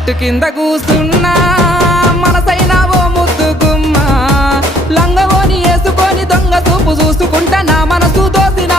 చెట్టు కింద కూసున్నా మనసైనా ఓ ముద్దు గుమ్మ లంగవోని వేసుకొని దొంగ చూపు చూసుకుంటా నా మనసు దోసిన